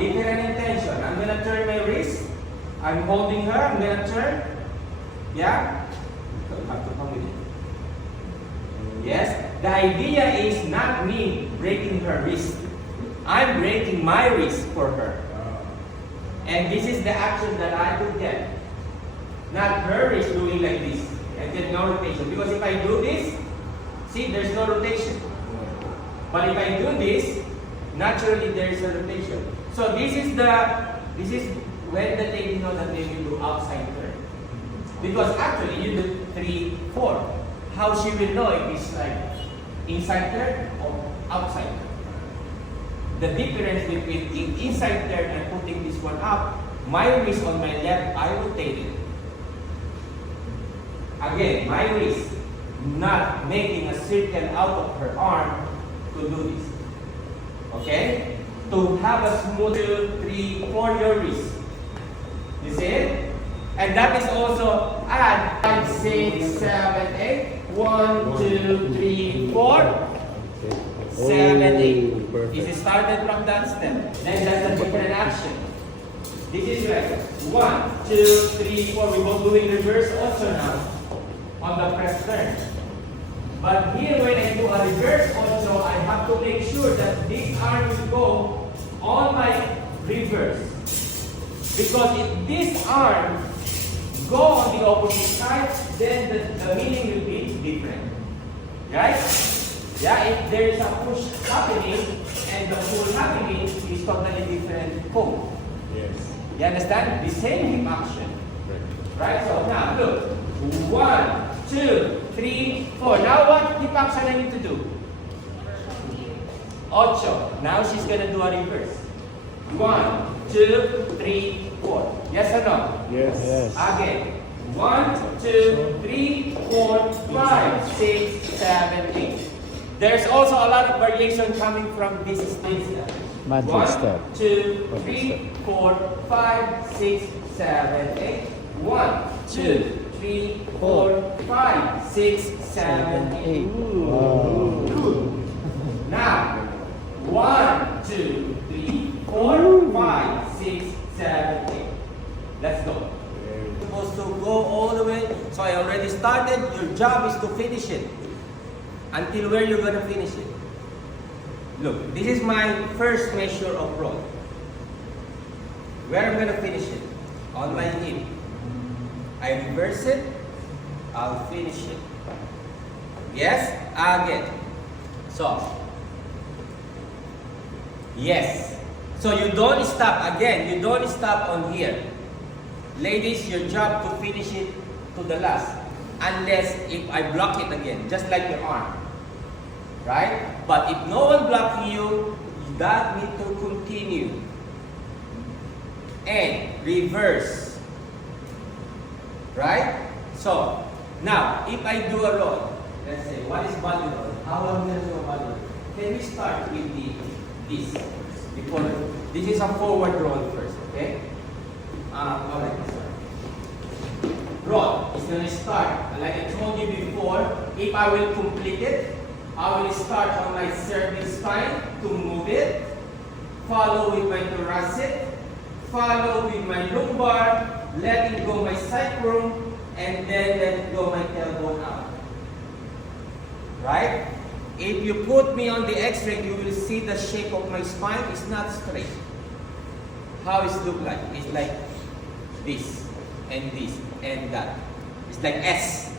different intention. I'm gonna turn my wrist. I'm holding her. I'm gonna turn. Yeah? Don't have to come with it. Yes? The idea is not me breaking her wrist. I'm breaking my wrist for her. And this is the action that I could get. Not her wrist doing like this. And get no rotation. Because if I do this, see, there's no rotation. But if I do this, naturally there is a rotation. So this is when the lady knows that they will do outside turn. Because actually you do 3, 4. How she will know if it's like inside turn or outside turn. The difference between inside turn and putting this one up, my wrist on my left, I rotate it. Again, my wrist, not making a circle out of her arm to do this. Okay? To have a smooth 2, 3, 4 your wrist. You see it? And that is also add 5, 6, 7, 8. 1, 2, 3, 4. 7, 8. If you started from that step, then that's a different action. This is right. 1, 2, 3, 4. We're both doing reverse also now on the press turn. But here when I do a reverse also, I have to make sure that this arm will go on my reverse. Because if this arm go on the opposite side, then the meaning will be different. Right? Yeah, if there is a push happening and the pull happening is totally different code. Yes. You understand? The same hip action. Right? So now look. 1, 2, 3, 4. Now what hip action I need to do? 8. Now she's gonna do a reverse. 1, 2, 3, 4. Yes or no? Yes. Again. 1, 2, 3, 4, 5, 6, 7, 8. There's also a lot of variation coming from this step. Magic step. 1, 2, 3, 4, 5, 6, 7, 8. 1, 2, 3, 4, 5, 6, 7, 8. Wow. Now, 1, 2, 3, 4, 5, 6, 7, 8. Let's go. Supposed to go all the way. So I already started. Your job is to finish it. Until where you're gonna finish it. Look, this is my first measure of roll. Where I'm gonna finish it? On my hip. I reverse it. I'll finish it. Yes? Again. So. Yes. So you don't stop. Again, you don't stop on here. Ladies, your job to finish it to the last. Unless if I block it again, just like your arm. Right? But if no one blocking you, that need to continue. And reverse. Right? So, now, if I do a roll, let's say, what is body roll? How am I going to do a body roll? Can we start with this? Because this is a forward roll first, okay? Alright, sorry. Roll is going to start, like I told you before, if I will complete it, I will start on my cervical spine to move it, follow with my thoracic, follow with my lumbar, letting go my sacrum, and then let go my tailbone out. Right? If you put me on the X-ray, you will see the shape of my spine is not straight. How it look like? It's like this, and that. It's like S.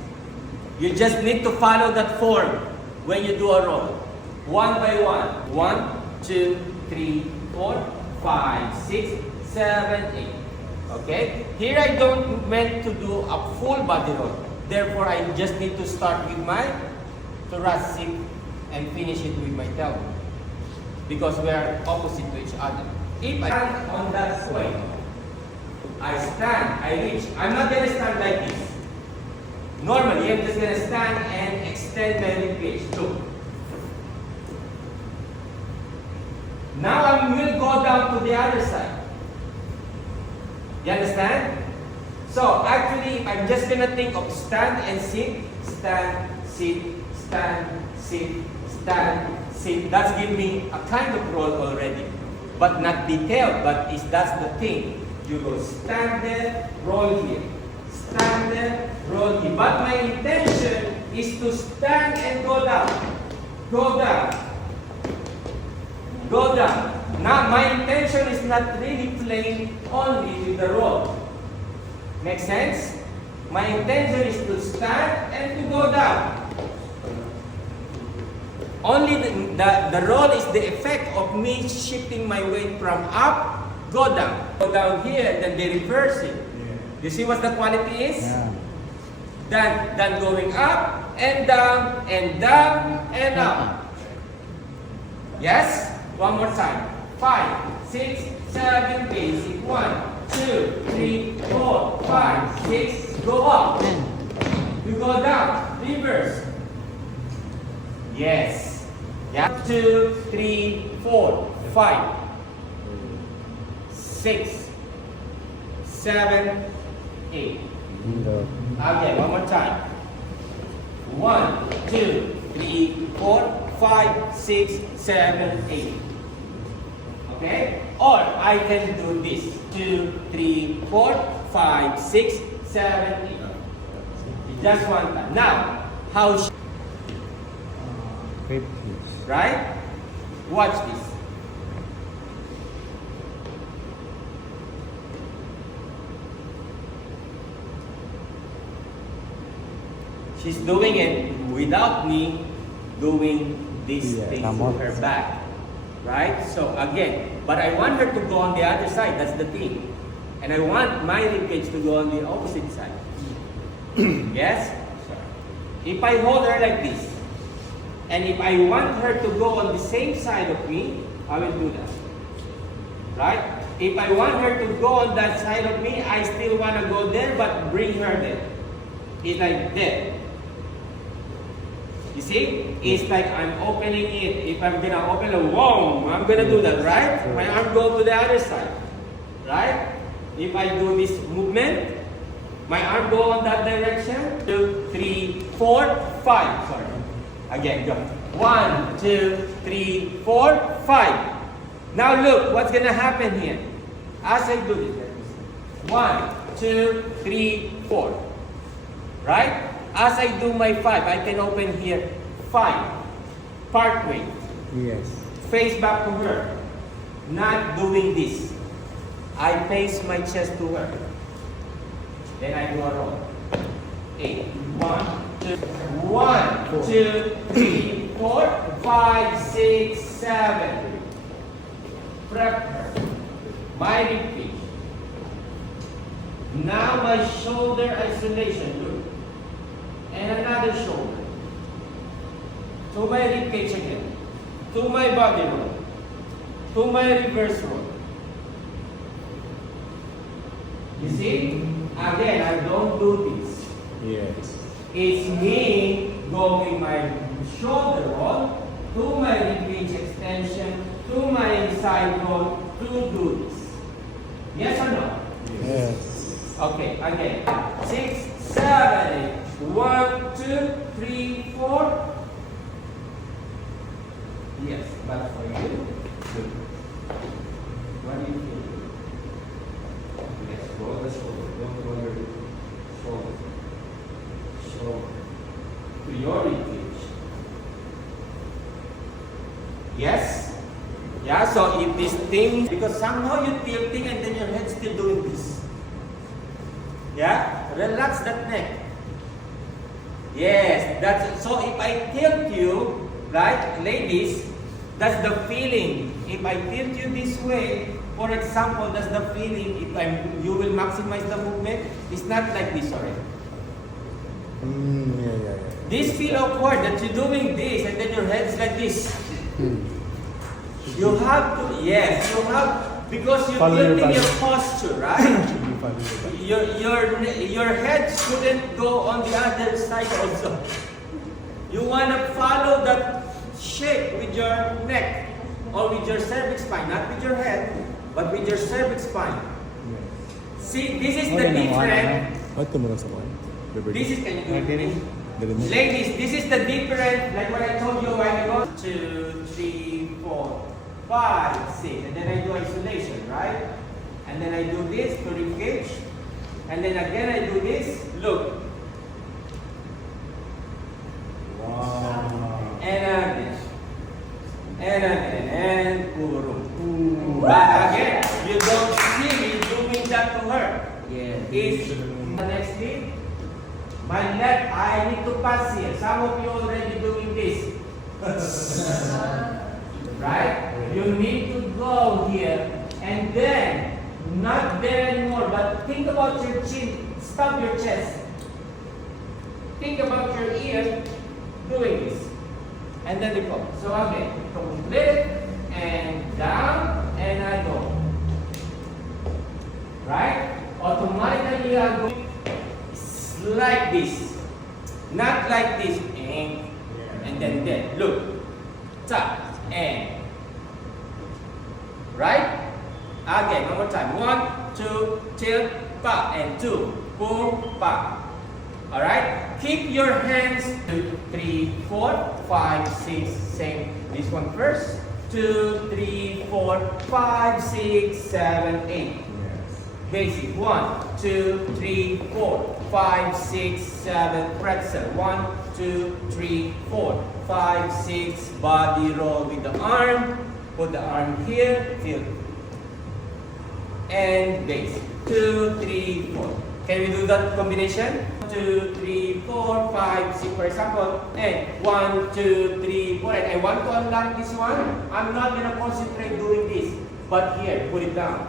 You just need to follow that form when you do a roll. One by one. 1, 2, 3, 4, 5, 6, 7, 8. Okay? Here I don't meant to do a full body roll. Therefore, I just need to start with my thoracic and finish it with my tailbone. Because we are opposite to each other. If I stand on that way, I stand, I reach. I'm not going to stand like this. Normally, I'm just going to stand and extend my rib cage. Look. Now I will go down to the other side. You understand? So, actually, I'm just going to think of stand and sit, stand, sit, stand, sit, stand, sit. That's give me a kind of roll already. but not detailed. But that's the thing. You go stand there, roll here. Stand there, roll here. But my intention is to stand and go down. Go down. Go down. Now, my intention is not really playing only with the roll. Make sense? My intention is to stand and to go down. Only the roll is the effect of me shifting my weight from up, go down. Go down here and then they reverse it. You see what the quality is? Yeah. Then going up and down and down and up. Yes? One more time. 5, 6, 7, basic. 1, 2, 3, 4, 5, 6. Go up. You go down. Reverse. Yes. Yeah. 2, 3, 4, 5, 6, 7, 8. Again, one more time. 1, 2, 3, 4, 5, 6, 7, 8. Okay? Or I can do this. 2, 3, 4, 5, 6, 7, 8. Just one time. Now, how right? Watch this. She's doing it without me doing these things to her back. Right? So again, but I want her to go on the other side. That's the thing. And I want my ribcage to go on the opposite side. Yes? If I hold her like this, and if I want her to go on the same side of me, I will do that. Right? If I want her to go on that side of me, I still want to go there, but bring her there. It's like that. You see? It's like I'm opening it. If I'm going to open it, whoa, I'm going to do that, right? My arm go to the other side. Right? If I do this movement, my arm go on that direction. 2, 3, 4, 5. Sorry. Again, go. 1, 2, 3, 4, 5. Now look, what's gonna happen here? As I do this, 1, 2, 3, 4. Right? As I do my 5, I can open here 5. Part way. Yes. Face back to her. Not doing this. I face my chest to her. Then I do a roll. 8. 1, 2, 1, 2, 3, 4, 5, 6, 7. Prep her. My ribcage. Now my shoulder isolation. Look. And another shoulder. To my ribcage again. To my body roll. To my reverse roll. You see? Again, I don't do this. Yes. It's me going my shoulder roll to my ribcage extension to my side roll to do this. Yes or no? Yes. Okay, again. 6, 7, 8. 1, 2, 3, 4. Yes, but for you, good. What do you feel? Yes, roll the shoulder. Don't roll your shoulder. Shoulder. To your ribcage. Yes? Yeah, so if this thing, because somehow you're tilting and then your head's still doing this. Yeah? Relax that neck. Yes, that's so if I tilt you, right, ladies, that's the feeling. If I tilt you this way, for example, that's the feeling. If you will maximize the movement. It's not like this already. Yeah. This feel awkward that you're doing this and then your head's like this. You have to, yes, you have, because you're Follow your tilting your body. posture, right? Your head shouldn't go on the other side also. You want to follow that shape with your neck or with your cervix spine, not with your head, but with your cervix spine. See, this is the different. This is, can you do it for me? Ladies, this is the different, like what I told you a while ago. 2, 3, 4, 5, 6. And then I do isolation, right? And then I do this to rib cage. And then again I do this. Look. Wow. And again. And puro. But again, you don't see me doing that to her. Yeah. It's the next thing. My left, I need to pass here. Some of you already doing this. Right? You need to go here and then not there anymore, but think about your chin, stop your chest. Think about your ear doing this. And then you go. So again, complete and down and I go. Right? Automatically I go like this. Not like this. And then there. Look. Tap. And. Right? Again, one more time. 1, 2, tilt, pa, and 2, pull, pa. Alright? Keep your hands 2, 3, 4, 5, 6, same. This one first. 2, 3, 4, 5, 6, 7, 8. Yes. Basic. 1, 2, 3, 4, 5, 6, 7. Pretzel. 1, 2, 3, 4, 5, 6. Body roll with the arm. Put the arm here. Feel. And base. 2, 3, 4. Can we do that combination? 2, 3, 4, 5, 6, for example. And 1, 2, 3, 4. And I want to unlock this one. I'm not going to concentrate doing this. But here, put it down.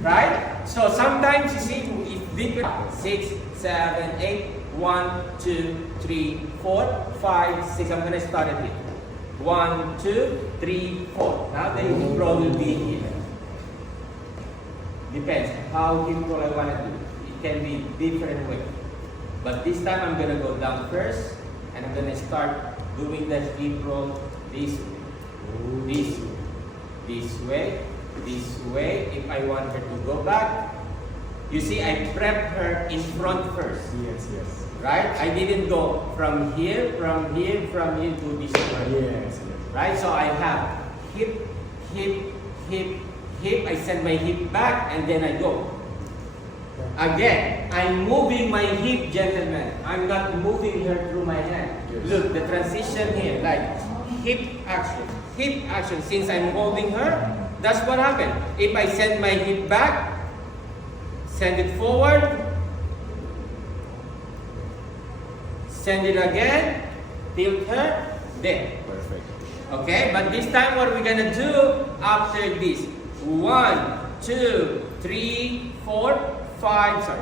Right? So sometimes you see, if different 6, 7, 8, 1, 2, 3, 4, 5, 6. I'm going to start it here. 1, 2, 3, 4. Now the hip roll will be here. Depends how hip roll I want to do. It can be different way. But this time I'm going to go down first and I'm going to start doing the hip roll this way, this way, this way, this way. If I want her to go back, you see I prep her in front first. Yes, yes. Right? I didn't go from here to this way. Yes, yes. Right? So I have hip, hip, hip, hip. I send my hip back and then I go. Again, I'm moving my hip, gentlemen. I'm not moving her through my hand. Yes. Look, the transition here, like hip action. Hip action. Since I'm holding her, that's what happened. If I send my hip back, send it forward, send it again, tilt her, there. Perfect. Okay, but this time what we're gonna do after this? 1, 2, 3, 4, 5, sorry.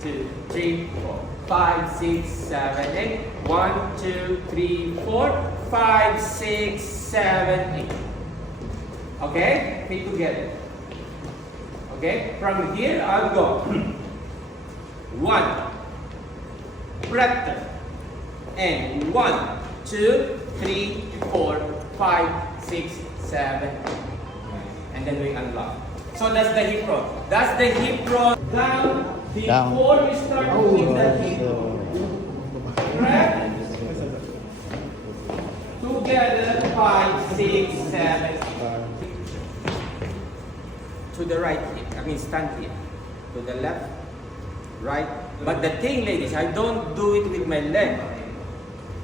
2, 3, 4, 5, 6, 7, 8. 1, 2, 3, 4, 5, 6, 7, 8. Okay, feet together. Okay, from here I'll go. 1. Prep and 1, 2, 3, 4, 5, 6, 7, 8. And then we unlock. So that's the hip roll. That's the hip roll down before we start doing the hip roll. Prep together 5, 6, 7. To the right hip. I mean stand here. To the left, right. But the thing, ladies, I don't do it with my leg.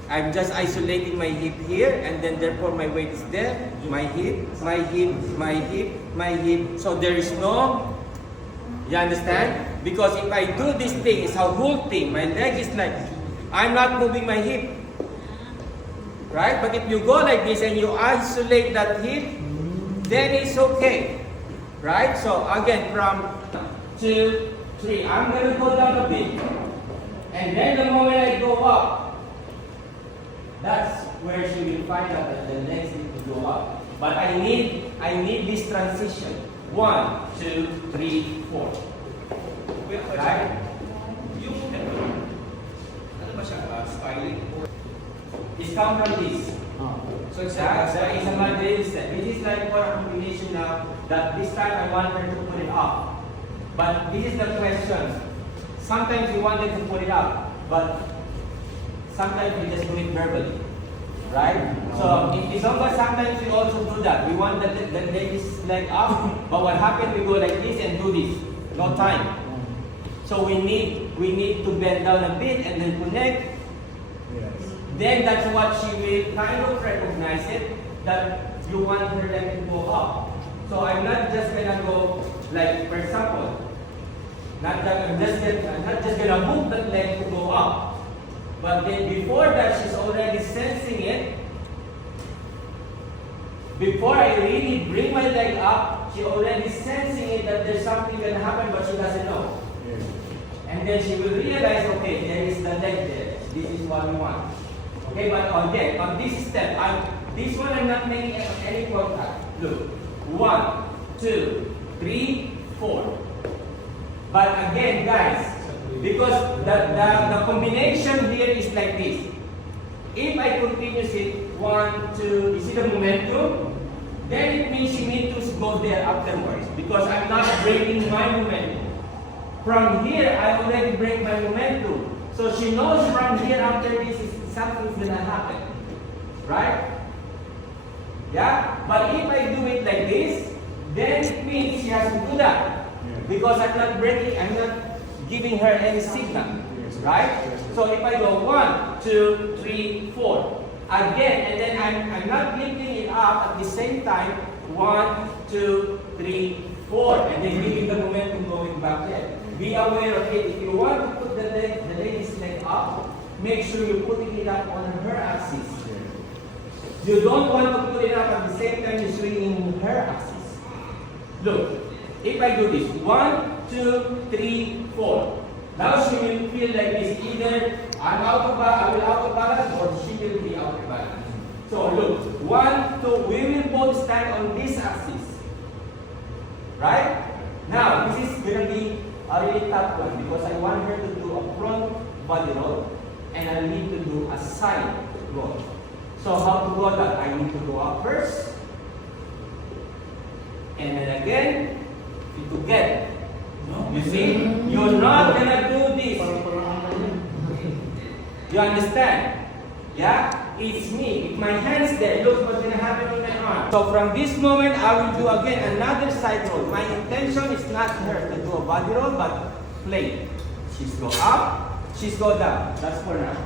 I'm just isolating my hip here, and then therefore my weight is there. My hip, my hip, my hip, my hip. So there is no, you understand? Because if I do this thing, it's a whole thing. My leg is like, I'm not moving my hip. Right? But if you go like this and you isolate that hip, then it's okay. Right? So again, from 2, 3. I'm going to go down a bit. And then the moment I go up, that's where she will find out that the legs need to go up. But I need this transition. 1, 2, 3, 4. Right? Yung ano ba siya? Styling? It's come from this. So it's a Madrid step. This is like for a combination now that this time I want her to put it up. But this is the question. Sometimes we wanted to put it up, but sometimes we just do it verbally. Right? So in Kizomba, sometimes we also do that. We want the ladies leg up, but what happens? We go like this and do this. No time. So we need to bend down a bit and then connect. Yes. Then that's what she will kind of recognize it, that you want her leg to go up. So I'm not just gonna go like, for example, I'm not just gonna move that leg to go up. But then before that, she's already sensing it. Before I really bring my leg up, she already sensing it that there's something gonna happen, but she doesn't know. Yes. And then she will realize, okay, there is the leg there. This is what we want. Okay, but again, on this step, this one I'm not making any contact. Look, 1, 2, 3, 4. But again, guys, because the combination here is like this. If I continue it, 1, 2, you see the momentum? Then it means you need to go there afterwards because I'm not breaking my momentum. From here, I already break my momentum. So she knows from here after this something's gonna happen. Right? Yeah? But if I do it like this, then it means she has to do that. Because I'm not breaking, I'm not giving her any signal. Right? So if I go 1, 2, 3, 4. Again, and then I'm not lifting it up at the same time. 1, 2, 3, 4. And then giving the momentum going back there. Be aware of it. If you want to put the lady's leg up, make sure you're putting it up on her axis. You don't want to put it up at the same time you're swinging her axis. Look, if I do this, 1, 2, 3, 4. Now she will feel like this. Either I will out of balance or she will be out of balance. So look, 1, 2, we will both stand on this axis. Right? Now, this is going to be a really tough one because I want her to do a front body roll and I need to do a side roll. So how to go that? I need to go up first and then again together. You see? You're not gonna do this. You understand? Yeah? It's me. If my hand's there, look what's gonna happen with my arm. So from this moment, I will do again another side roll. My intention is not her to do a body roll, but play. She's go up, she's go down. That's for now.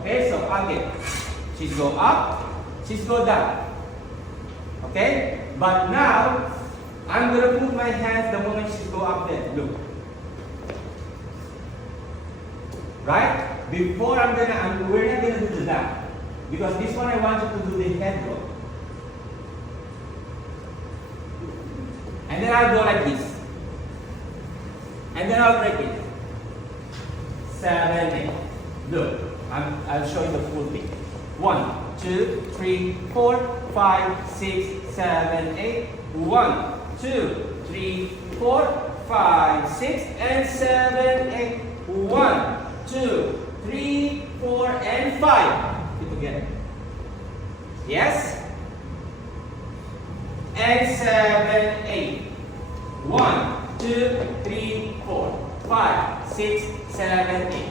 Okay? So again. She's go up, she's go down. Okay? But now, I'm going to put my hands the moment she go up there. Look. Right? Before we're not going to do that. Because this one I want you to do the head roll. And then I'll go like this. And then I'll break it. 7, 8. Look, I'll show you the full thing. 1, 2, 3, 4, 5, 6, 7, 8. 1, 2, 3, 4, 5, 6, and 7, 8. 1, 2, 3, 4, and 5. Keep together. Yes? And 7, 8. 1, 2, 3, 4, 5, 6, 7, 8.